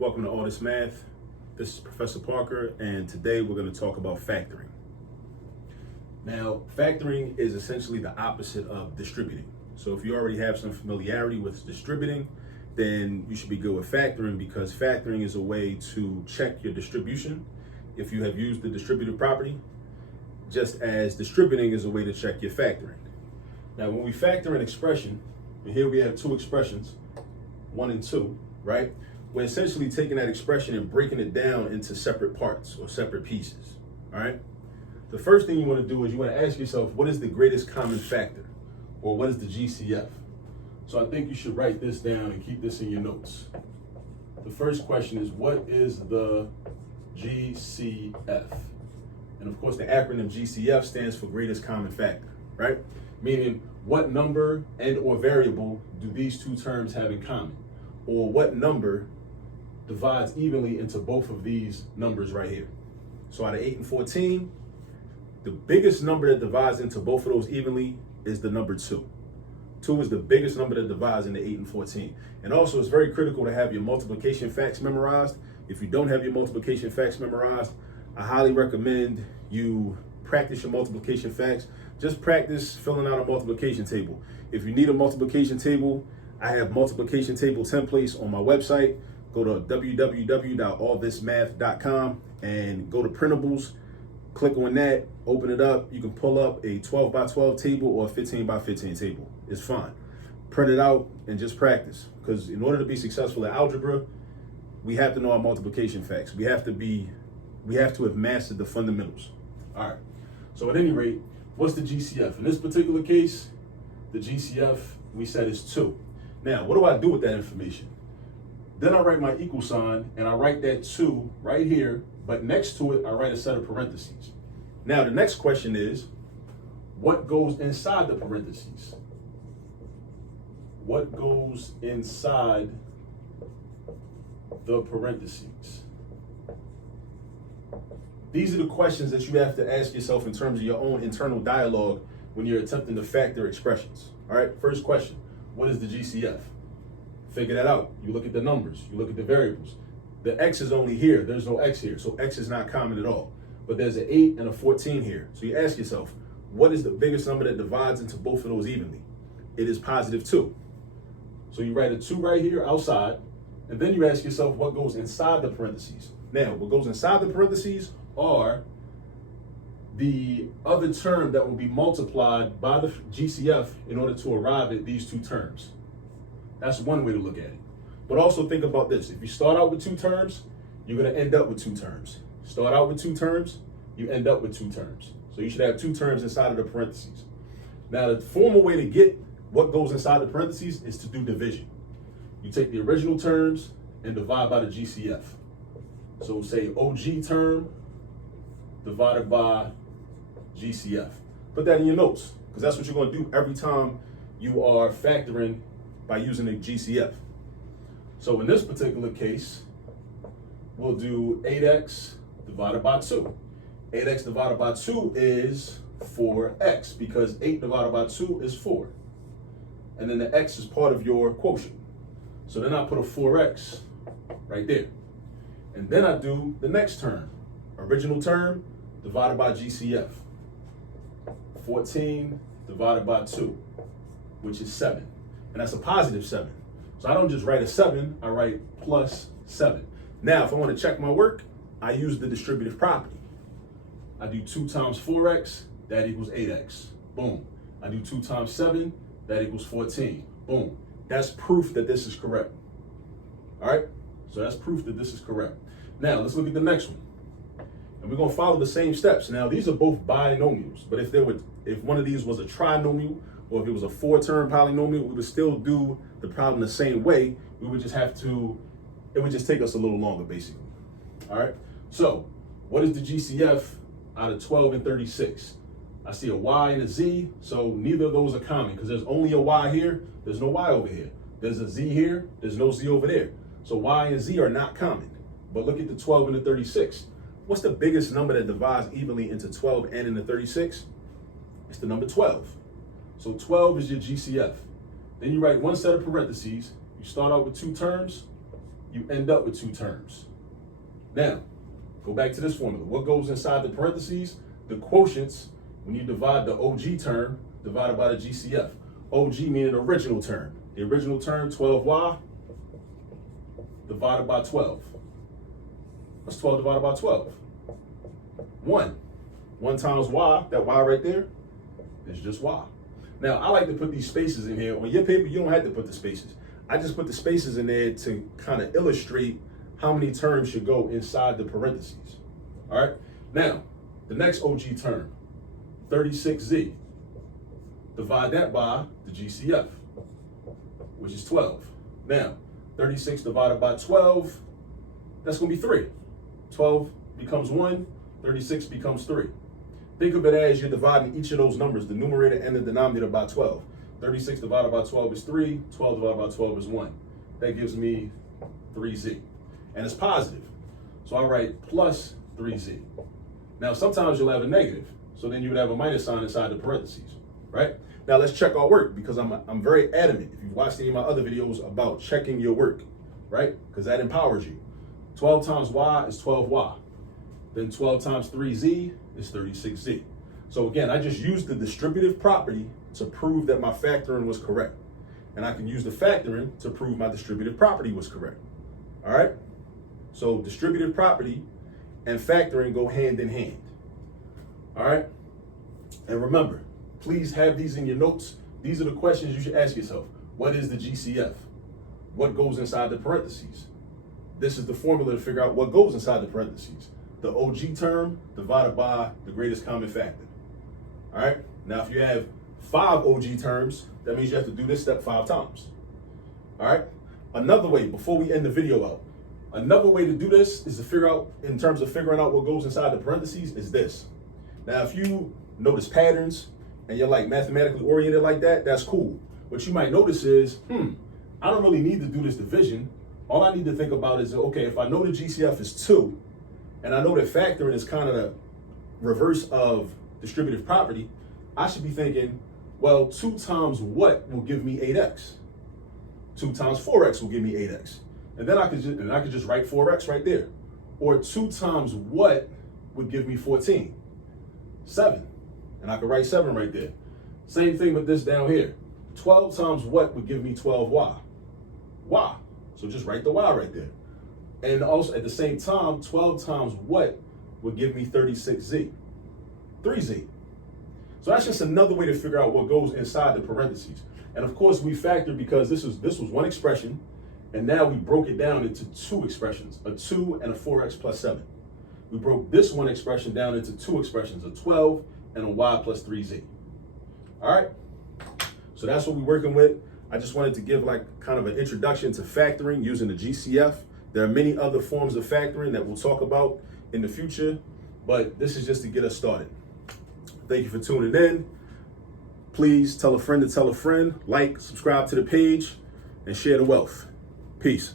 Welcome to All This Math. This is Professor Parker, and today we're going to talk about factoring. Now, factoring is essentially the opposite of distributing. So if you already have some familiarity with distributing, then you should be good with factoring, because factoring is a way to check your distribution if you have used the distributed property, just as distributing is a way to check your factoring. Now, when we factor an expression, and here we have two expressions, 1 and 2, right? We're essentially taking that expression and breaking it down into separate parts or separate pieces, all right? The first thing you want to do is you want to ask yourself, what is the greatest common factor, or what is the GCF? So I think you should write this down and keep this in your notes. The first question is, what is the GCF? And of course, the acronym GCF stands for greatest common factor, right? Meaning, what number and or variable do these two terms have in common? Or what number divides evenly into both of these numbers right here? So out of 8 and 14, the biggest number that divides into both of those evenly is the number 2. 2 is the biggest number that divides into 8 and 14. And also, it's very critical to have your multiplication facts memorized. If you don't have your multiplication facts memorized, I highly recommend you practice your multiplication facts. Just practice filling out a multiplication table. If you need a multiplication table, I have multiplication table templates on my website. Go to www.allthismath.com and go to printables. Click on that, open it up. You can pull up a 12 by 12 table or a 15 by 15 table. It's fine. Print it out and just practice. Because in order to be successful at algebra, we have to know our multiplication facts. We have to have mastered the fundamentals. All right. So at any rate, what's the GCF? In this particular case, the GCF we said is 2. Now, what do I do with that information? Then I write my equal sign, and I write that 2 right here, but next to it, I write a set of parentheses. Now, the next question is, what goes inside the parentheses? What goes inside the parentheses? These are the questions that you have to ask yourself in terms of your own internal dialogue when you're attempting to factor expressions. All right, first question. What is the GCF? Figure that out. You look at the numbers. You look at the variables. The X is only here. There's no X here. So X is not common at all. But there's an 8 and a 14 here. So you ask yourself, what is the biggest number that divides into both of those evenly? It is positive 2. So you write a 2 right here outside. And then you ask yourself, what goes inside the parentheses? Now, what goes inside the parentheses are the other term that will be multiplied by the GCF in order to arrive at these two terms. That's one way to look at it. But also think about this. If you start out with 2 terms, you're going to end up with 2 terms. Start out with 2 terms, you end up with 2 terms. So you should have 2 terms inside of the parentheses. Now, the formal way to get what goes inside the parentheses is to do division. You take the original terms and divide by the GCF. So say OG term divided by GCF. Put that in your notes, because that's what you're going to do every time you are factoring by using the GCF. So in this particular case, we'll do 8x divided by 2. 8x divided by 2 is 4x, because 8 divided by 2 is 4. And then the x is part of your quotient. So then I put a 4x right there. And then I do the next term. Original term divided by GCF. 14 divided by 2, which is 7. And that's a positive 7. So I don't just write a 7, I write plus 7. Now, if I want to check my work, I use the distributive property. I do 2 times 4x, that equals 8x. Boom. I do 2 times 7, that equals 14. Boom. That's proof that this is correct. All right? So that's proof that this is correct. Now, let's look at the next one. And we're going to follow the same steps. Now, these are both binomials, but if one of these was a trinomial, or if it was a 4-term polynomial, we would still do the problem the same way. We would just it would just take us a little longer, basically. All right? So, what is the GCF out of 12 and 36? I see a Y and a Z, so neither of those are common, because there's only a Y here, there's no Y over here. There's a Z here, there's no Z over there. So Y and Z are not common. But look at the 12 and the 36. What's the biggest number that divides evenly into 12 and into 36? It's the number 12. So 12 is your GCF. Then you write one set of parentheses. You start out with 2 terms, you end up with 2 terms. Now, go back to this formula. What goes inside the parentheses? The quotients, when you divide the OG term, divided by the GCF. OG meaning original term. The original term, 12y, divided by 12. What's 12 divided by 12? 1. 1 times y, that y right there, is just y. Now, I like to put these spaces in here. On your paper, you don't have to put the spaces. I just put the spaces in there to kind of illustrate how many terms should go inside the parentheses. All right? Now, the next OG term, 36z. Divide that by the GCF, which is 12. Now, 36 divided by 12, that's going to be 3. 12 becomes 1, 36 becomes 3. Think of it as you're dividing each of those numbers, the numerator and the denominator, by 12. 36 divided by 12 is 3, 12 divided by 12 is 1. That gives me 3z. And it's positive. So I write plus 3z. Now, sometimes you'll have a negative, so then you would have a minus sign inside the parentheses, right? Now, let's check our work, because I'm very adamant, if you've watched any of my other videos, about checking your work, right? Because that empowers you. 12 times y is 12y. Then 12 times 3z is 36z. So again, I just used the distributive property to prove that my factoring was correct. And I can use the factoring to prove my distributive property was correct. All right? So distributive property and factoring go hand in hand. All right? And remember, please have these in your notes. These are the questions you should ask yourself. What is the GCF? What goes inside the parentheses? This is the formula to figure out what goes inside the parentheses. The OG term divided by the greatest common factor. All right? Now, if you have 5 OG terms, that means you have to do this step 5 times. All right? Another way, before we end the video out, another way to do this is to figure out, in terms of figuring out what goes inside the parentheses, is this. Now, if you notice patterns and you're like mathematically oriented like that, that's cool. What you might notice is, I don't really need to do this division. All I need to think about is, okay, if I know the GCF is 2, and I know that factoring is kind of the reverse of distributive property, I should be thinking, well, 2 times what will give me 8x? 2 times 4x will give me 8x. And then I could just write 4x right there. Or 2 times what would give me 14? 7. And I could write 7 right there. Same thing with this down here. 12 times what would give me 12y? Y. So just write the y right there. And also at the same time, 12 times what would give me 36z? 3z. So that's just another way to figure out what goes inside the parentheses. And of course we factored because this was one expression, and now we broke it down into 2 expressions, a 2 and a 4x plus 7. We broke this one expression down into 2 expressions, a 12 and a y plus 3z. All right, so that's what we're working with. I just wanted to give like kind of an introduction to factoring using the GCF. There are many other forms of factoring that we'll talk about in the future, but this is just to get us started. Thank you for tuning in. Please tell a friend to tell a friend, like, subscribe to the page, and share the wealth. Peace.